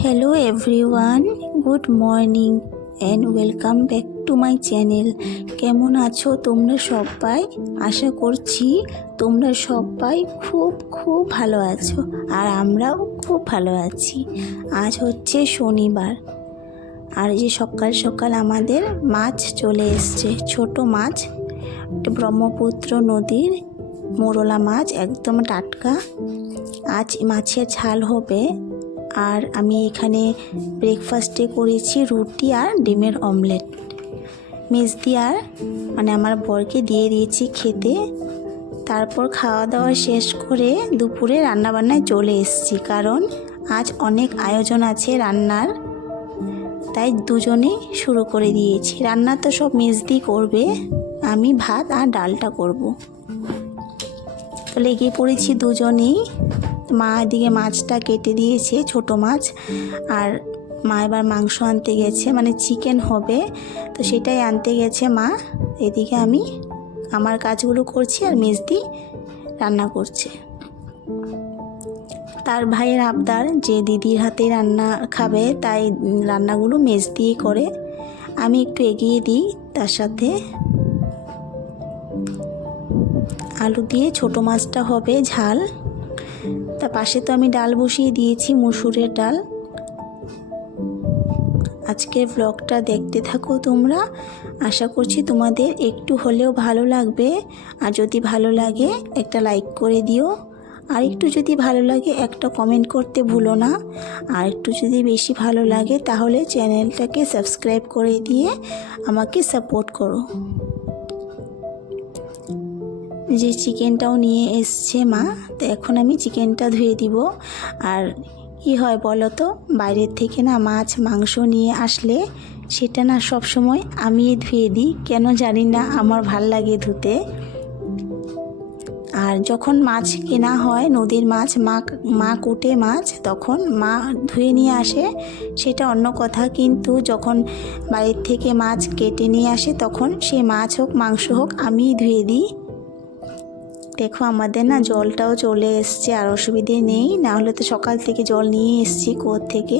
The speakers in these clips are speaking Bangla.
Hello everyone, good morning and welcome back to my channel. কেমন আছো তোমরা সবাই? আশা করছি তোমরা সবাই খুব ভালো আছো, আর আমরাও খুব ভালো আছি। আজ হচ্ছে শনিবার, আর যে সকাল সকাল আমাদের মাছ চলে এসছে, ছোট মাছ, ব্রহ্মপুত্র নদীর মোরলা মাছ, একদম টাটকা। আজ মাছের ঝাল হবে। আর আমি এখানে ব্রেকফাস্টে করেছি রুটি আর ডিমের অমলেট। মেজদি আর আমার বরকে দিয়ে দিয়েছি খেতে। তারপর খাওয়া দাওয়া শেষ করে দুপুরে রান্নাবান্নায় চলে এসেছি, কারণ আজ অনেক আয়োজন আছে রান্নার, তাই দুজনেই শুরু করে দিয়েছি। রান্না তো সব মেজদি করবে, আমি ভাত আর ডালটা করব। তো লেগে পড়েছি দুজনেই। মা এদিকে মাছটা কেটে দিয়েছে, ছোট মাছ, আর মা এবার মাংস আনতে গেছে, চিকেন হবে, তো সেটাই আনতে গেছে মা। এদিকে আমি আমার কাজগুলো করছি আর মেজদি রান্না করছে। তার ভাইয়ের আবদার যে দিদির হাতে রান্না খাবে, তাই রান্নাগুলো মেজদিই করে, আমি একটু এগিয়ে দিই। তার সাথে আলু দিয়ে ছোট মাছটা হবে ঝাল। তার পাশে তো আমি ডাল বসিয়ে দিয়েছি, মুসুরের ডাল। আজকের ব্লগটা দেখতে থাকো তোমরা, আশা করছি তোমাদের একটু হলেও ভালো লাগবে। আর যদি ভালো লাগে একটা লাইক করে দিও, আর একটু যদি ভালো লাগে একটা কমেন্ট করতে ভুলো না। আর একটু যদি বেশি ভালো লাগে তাহলে চ্যানেলটাকে সাবস্ক্রাইব করে দিয়ে আমাকে সাপোর্ট করো। যে চিকেনটাও নিয়ে এসছে মা, তো এখন আমি চিকেনটা ধুয়ে দিব। আর কি হয় বলো তো, বাইরের থেকে না মাছ মাংস নিয়ে আসলে সেটা না সব সময় আমি ধুয়ে দিই, কেন জানি না, আমার ভাল লাগে ধুতে। আর যখন মাছ কেনা হয়, নদীর মাছ, মা কুটে মাছ, তখন মা ধুয়ে নিয়ে আসে, সেটা অন্য কথা। কিন্তু যখন বাইরের থেকে মাছ কেটে নিয়ে আসে, তখন সে মাছ হোক মাংস হোক আমিই ধুয়ে দিই। দেখো আমাদের না জলটাও চলে এসছে, আর অসুবিধে নেই, না হলে তো সকাল থেকে জল নিয়ে এসছি কুয়োর থেকে।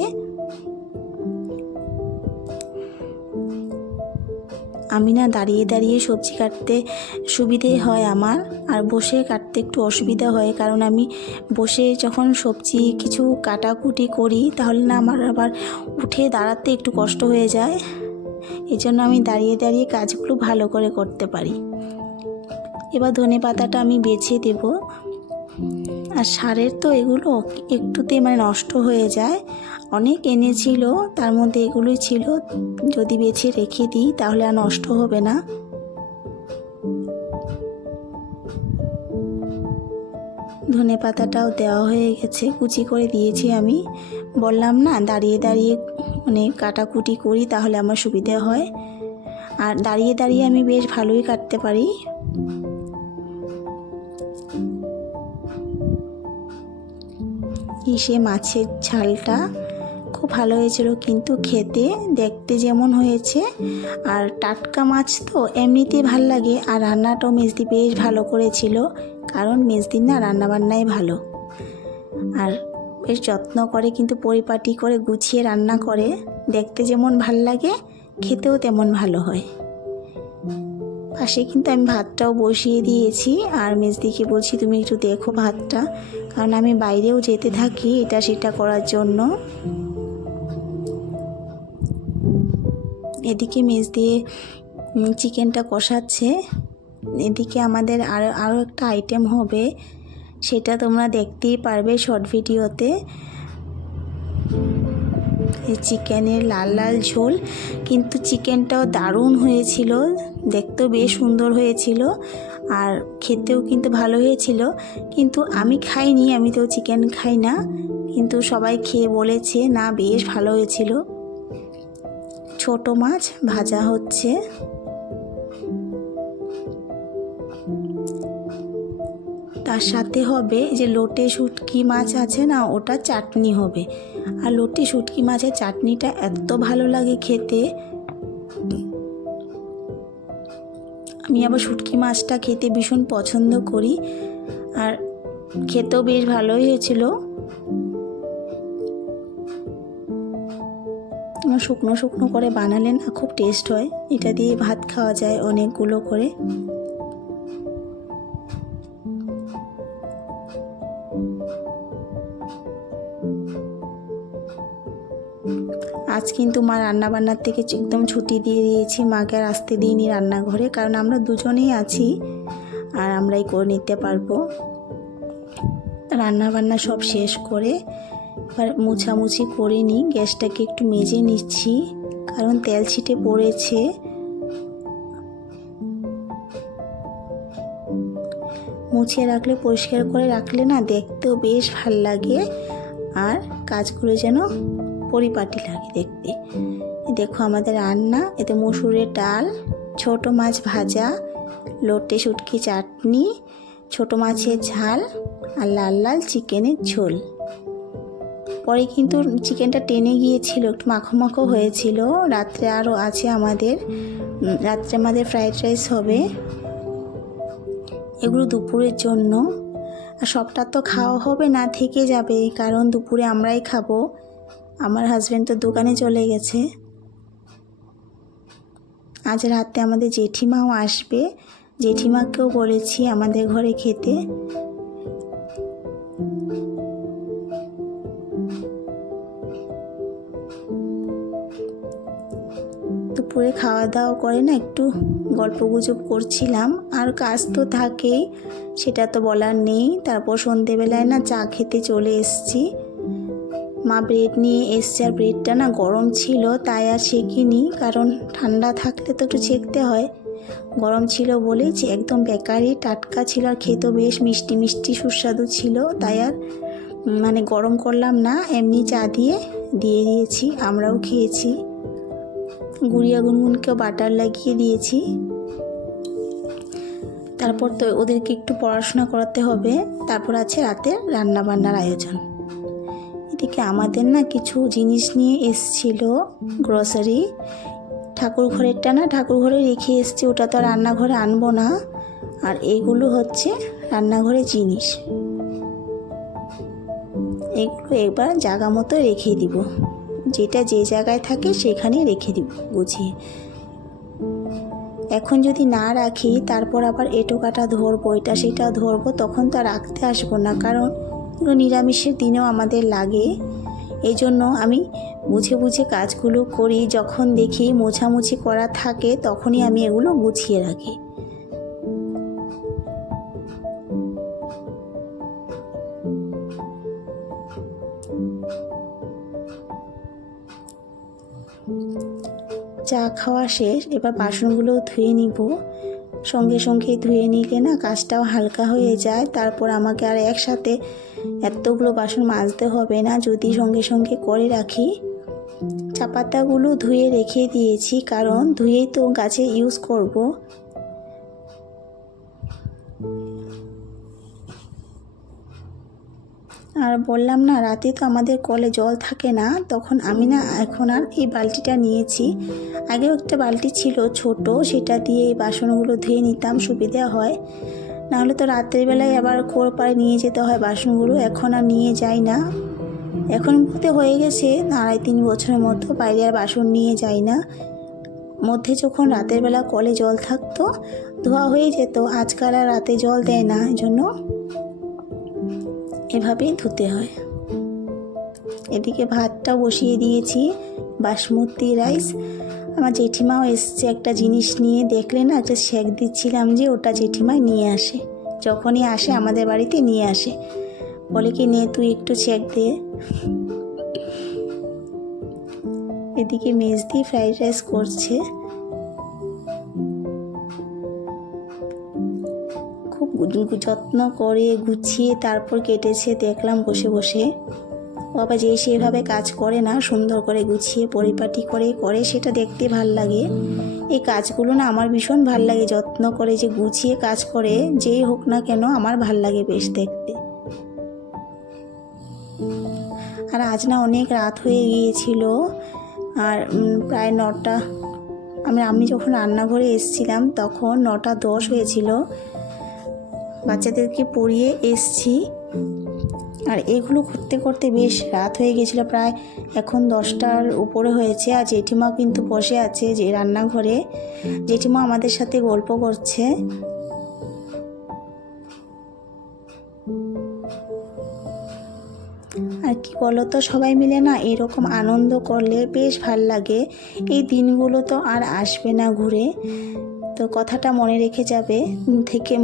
আমি না দাঁড়িয়ে দাঁড়িয়ে সবজি কাটতে সুবিধে হয় আমার, আর বসে কাটতে একটু অসুবিধা হয়, কারণ আমি বসে যখন সবজি কিছু কাটাকুটি করি তাহলে না আমার আবার উঠে দাঁড়াতে একটু কষ্ট হয়ে যায়। এজন্য আমি দাঁড়িয়ে দাঁড়িয়ে কাজগুলো ভালো করে করতে পারি। এবার ধনেপাতাটা আমি বেছে দেব। আর সারের তো এগুলো একটুতে নষ্ট হয়ে যায়, অনেক এনেছিল, তার মধ্যে এগুলোই ছিল। যদি বেছে রেখে দিই তাহলে আর নষ্ট হবে না। ধনেপাতাটাও দেওয়া হয়ে গেছে, কুচি করে দিয়েছি আমি। বললাম না দাঁড়িয়ে দাঁড়িয়ে কাটাকুটি করি, তাহলে আমার সুবিধা হয়। আর দাঁড়িয়ে দাঁড়িয়ে আমি বেশ ভালোই কাটতে পারি। সে মাছের ঝালটা খুব ভালো হয়েছিল, কিন্তু খেতে দেখতে যেমন হয়েছে, আর টাটকা মাছ তো এমনিতেই ভাল লাগে। আর রান্নাটাও মেজদি বেশ ভালো করেছিল, কারণ মেজদির না রান্নাবান্নাই ভালো, আর বেশ যত্ন করে, কিন্তু পরিপাটি করে গুছিয়ে রান্না করে। দেখতে যেমন ভাল লাগে, খেতেও তেমন ভালো হয়। পাশে কিন্তু আমি ভাতটাও বসিয়ে দিয়েছি, আর মেজদিকে বলছি তুমি একটু দেখো ভাতটা, কারণ আমি বাইরেও যেতে থাকি এটা সেটা করার জন্য। এদিকে মেজদি চিকেনটা কষাচ্ছে, এদিকে আমাদের আরও একটা আইটেম হবে, সেটা তোমরা দেখতেই পারবে শর্ট ভিডিওতে। চিকেনের লাল লাল ঝোল, কিন্তু চিকেনটাও দারুণ হয়েছিল, দেখতেও বেশ সুন্দর হয়েছিল, আর খেতেও কিন্তু ভালো হয়েছিল। কিন্তু আমি খাইনি, আমি তো চিকেন খাই না, কিন্তু সবাই খেয়ে বলেছে না বেশ ভালো হয়েছিল। ছোট মাছ ভাজা হচ্ছে, তার সাথে হবে যে লোটে শুটকি মাছ আছে না, ওটা চাটনি হবে। আর লোটে শুটকি মাছের চাটনিটা এত ভালো লাগে খেতে। আমি আবার শুটকি মাছটা খেতে ভীষণ পছন্দ করি, আর খেতেও বেশ ভালোই হয়েছিল। তোমার শুকনো শুকনো করে বানালে না খুব টেস্ট হয়। এটা দিয়ে ভাত খাওয়া যায় অনেকগুলো করে। আজ কিন্তু মা রান্নাবান্নার থেকে একদম ছুটি দিয়ে দিয়েছি, মাকে আর আসতে দিইনি রান্নাঘরে, কারণ আমরা দুজনেই আছি আর আমরাই করে নিতে পারবো। রান্নাবান্না সব শেষ করে এবার মুছামুছি করে নিই, গ্যাসটাকে একটু মেজে নিচ্ছি কারণ তেল ছিটে পড়েছে। মুছিয়ে রাখলে, পরিষ্কার করে রাখলে না দেখতেও বেশ ভাল লাগে আর কাজগুলো যেন পরিপাটি লাগে দেখতে। দেখো আমাদের রান্না, এতে মসুরের ডাল, ছোট মাছ ভাজা, লোটে শুটকি চাটনি, ছোট মাছের ঝাল আর লাল লাল চিকেনের ঝোল। পরে কিন্তু চিকেনটা টেনে গিয়েছিল, একটু মাখো মাখো হয়েছিল। রাত্রে আরও আছে আমাদের, রাত্রে আমাদের ফ্রাইড রাইস হবে। এগুলো দুপুরের জন্য, আর সবটা তো খাওয়া হবে না, থেকে যাবে, কারণ দুপুরে আমরাই খাবো। আমার হাজব্যান্ড তো দোকানে চলে গেছে। আজ রাতে আমাদের জেঠিমাও আসবে, জেঠিমাকেও বলেছি আমাদের ঘরে খেতে। দুপুরে খাওয়া দাওয়া করে না একটু গল্পগুজব করছিলাম, আর কাজ তো থাকেই, সেটা তো বলার নেই। তারপর সন্ধেবেলায় না চা খেতে চলে এসেছি। মা ব্রেড নিয়ে এসছে, আর ব্রেডটা না গরম ছিল তাই আর সেঁকিনি, কারণ ঠান্ডা থাকলে তো একটু সেঁকতে হয়। গরম ছিল বলেই একদম বেকারি টাটকা ছিল, আর খেতেও বেশ মিষ্টি মিষ্টি সুস্বাদু ছিল, তাই আর গরম করলাম না, এমনি চা দিয়ে দিয়েছি। আমরাও খেয়েছি। গুড়িয়া গুনগুনকেও বাটার লাগিয়ে দিয়েছি। তারপর তো ওদেরকে একটু পড়াশোনা করাতে হবে। তারপর আছে রাতের রান্নাবান্নার আয়োজন। এদিকে আমাদের না কিছু জিনিস নিয়ে এসছিল, গ্রসারি। ঠাকুর ঘরেরটা না ঠাকুর ঘরে রেখে এসছি, ওটা তো রান্নাঘরে আনবো না। আর এইগুলো হচ্ছে রান্নাঘরের জিনিস, এগুলো এবার জায়গা মতো রেখে দিব, যেটা যে জায়গায় থাকে সেখানেই রেখে দিব গুছিয়ে। এখন যদি না রাখি তারপর আবার এটো কাটা ধরবো, এটা সেটা ধরবো, তখন তো রাখতে আসবো না, কারণ নিরামিষের দিনেও আমাদের লাগে। এই জন্য আমি বুঝে বুঝে কাজগুলো করি। যখন দেখি মোছামুছি করা থাকে তখনই আমি এগুলো গুছিয়ে রাখি। চা খাওয়া শেষ, এবার বাসনগুলো ধুয়ে নিব। সঙ্গে সঙ্গে ধুয়ে নিলে না কাজটাও হালকা হয়ে যায়। তারপর আমাকে আর একসাথে এতগুলো বাসন মাজতে হবে না যদি সঙ্গে সঙ্গে করে রাখি। চা পাতাগুলো ধুয়ে রেখে দিয়েছি, কারণ ধুয়েই তো গাছে ইউজ করব। আর বললাম না রাতে তো আমাদের কলে জল থাকে না, তখন আমি না এখন আর এই বালতিটা নিয়েছি। আগেও একটা বালতি ছিল ছোট, সেটা দিয়ে এই বাসনগুলো ধুয়ে নিতাম, সুবিধা হয়। নাহলে তো রাত্রিবেলায় আবার কোরপাড়ে নিয়ে যেতে হয় বাসনগুলো, এখন আর নিয়ে যাই না। এখন বলতে হয়ে গেছে 2.5-3 বছরের মতো বাইরে আর বাসন নিয়ে যাই না। মধ্যে যখন রাতের বেলা কলে জল থাকতো ধোয়া হয়ে যেত, আজকাল আর রাতে জল দেয় না, এই জন্য এভাবেই ধুতে হয়। এদিকে ভাতটা বসিয়ে দিয়েছি, বাসমতি রাইস। আমার জেঠিমাও এসছে একটা জিনিস নিয়ে, দেখলে না একটা শেক দিচ্ছিলাম যে ওটা জেঠিমা নিয়ে আসে, যখনই আসে আমাদের বাড়িতে নিয়ে আসে, বলে কি নে তুই একটু শেক দে। এদিকে মেজদি ফ্রাইড রাইস করছে, খুব যত্ন করে গুছিয়ে তারপর কেটেছে, দেখলাম বসে বসে। ও আবার যে সেভাবে কাজ করে না, সুন্দর করে গুছিয়ে পরিপাটি করে সেটা দেখতে ভাল লাগে। এই কাজগুলো না আমার ভীষণ ভাল লাগে, যত্ন করে যে গুছিয়ে কাজ করে, যেই হোক না কেন আমার ভাল লাগে বেশ দেখতে। আর আজ না অনেক রাত হয়ে গিয়েছিল, আর প্রায় 9টা, আমি যখন রান্নাঘরে এসেছিলাম তখন 9:10 হয়েছিল। বাচ্চাদেরকে পড়িয়ে এসছি, আর এগুলো করতে করতে বেশ রাত হয়ে গেছিলো, প্রায় এখন 10টার উপরে হয়েছে। আর জেঠিমা কিন্তু বসে আছে যে রান্নাঘরে, জেঠিমা আমাদের সাথে গল্প করছে। আর কি বলো তো, সবাই মিলে না এরকম আনন্দ করলে বেশ ভাল লাগে। এই দিনগুলো তো আর আসবে না ঘুরে, তো কথাটা মনে রেখে যাবে,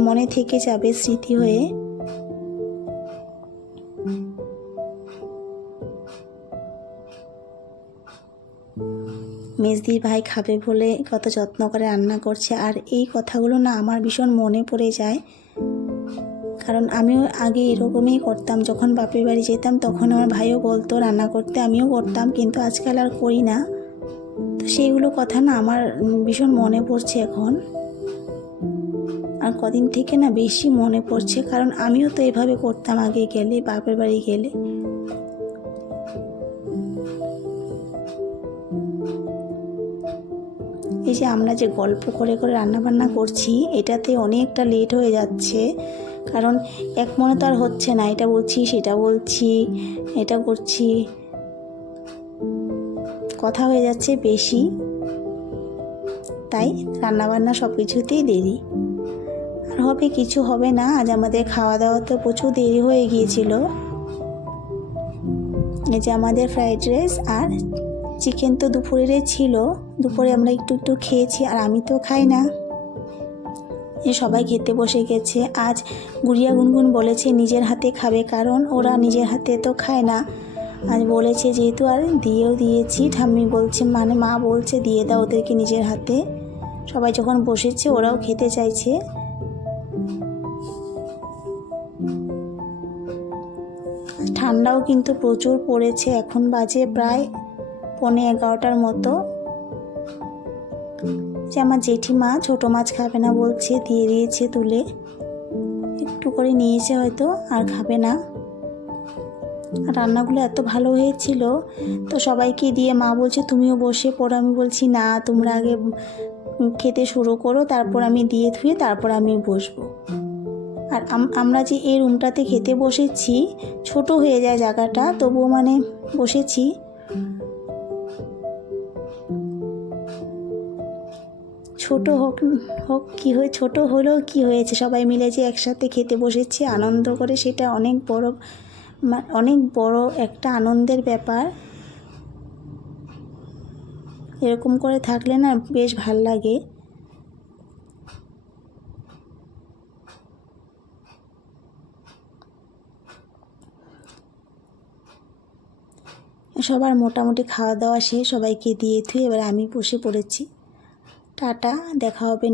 মনে থেকে যাবে স্মৃতি হয়ে। মেজদির ভাই খাবে বলে কত যত্ন করে রান্না করছে, আর এই কথাগুলো না আমার ভীষণ মনে পড়ে যায়। কারণ আমিও আগে এরকমই করতাম, যখন বাপের বাড়ি যেতাম তখন আমার ভাইও বলতো রান্না করতে, আমিও করতাম, কিন্তু আজকাল আর করি না। তো সেইগুলো কথা না আমার ভীষণ মনে পড়ছে এখন। আর কদিন থেকে না বেশি মনে পড়ছে, কারণ আমিও তো এভাবে করতাম আগে গেলে, বাপের বাড়ি গেলে। এই যে আমরা যে গল্প করে করে রান্নাবান্না করছি, এটাতে অনেকটা লেট হয়ে যাচ্ছে, কারণ এক মনে তো আর হচ্ছে না, এটা বলছি সেটা বলছি, এটা করছি, কথা হয়ে যাচ্ছে বেশি, তাই রান্নাবান্না সব কিছুতেই দেরি। আর হবে কিছু হবে না, আজ আমাদের খাওয়া দাওয়া তো প্রচুর দেরি হয়ে গিয়েছিল। এই যে আমাদের ফ্রাইড রাইস আর চিকেন তো দুপুরেরই ছিল, দুপুরে আমরা একটু একটু খেয়েছি, আর আমি তো খাই না। সবাই খেতে বসে গেছে। আজ গুড়িয়া গুনগুন বলেছে নিজের হাতে খাবে, কারণ ওরা নিজের হাতে তো খায় না। আজ বলেছে যেহেতু, আর দিয়েও দিয়েছি, ঠাম্মি বলছে, মানে মা বলছে দিয়ে দাও ওদেরকে নিজের হাতে। সবাই যখন বসেছে ওরাও খেতে চাইছে। ঠান্ডাও কিন্তু প্রচুর পড়েছে, এখন বাজে প্রায় 11:15 মতো। যে আমার জেঠিমা ছোটো মাছ খাবে না বলছে, দিয়ে দিয়েছে তুলে, একটু করে নিয়েছে হয়তো, আর খাবে না। আর রান্নাগুলো এত ভালো হয়েছিল, তো সবাইকে দিয়ে মা বলছে তুমিও বসে পড়ো। আমি বলছি না, তোমরা আগে খেতে শুরু করো, তারপর আমি দিয়ে ধুয়ে তারপর আমি বসবো। আর আমরা যে এই রুমটাতে খেতে বসেছি, ছোট হয়ে যায় জায়গাটা, তবুও মানে বসেছি। ছোট হোক হোক কি হয়ে, ছোট হলেও কি হয়েছে, সবাই মিলে যে একসাথে খেতে বসেছি আনন্দ করে, সেটা অনেক বড় একটা আনন্দের ব্যাপার। এরকম করে থাকলে না বেশ ভাল লাগে। সবার মোটামুটি খাওয়া দাওয়া শেষ, সবাইকে দিয়ে থুয়ে এবার আমি বসে পড়েছি। টাটা, দেখা হবে।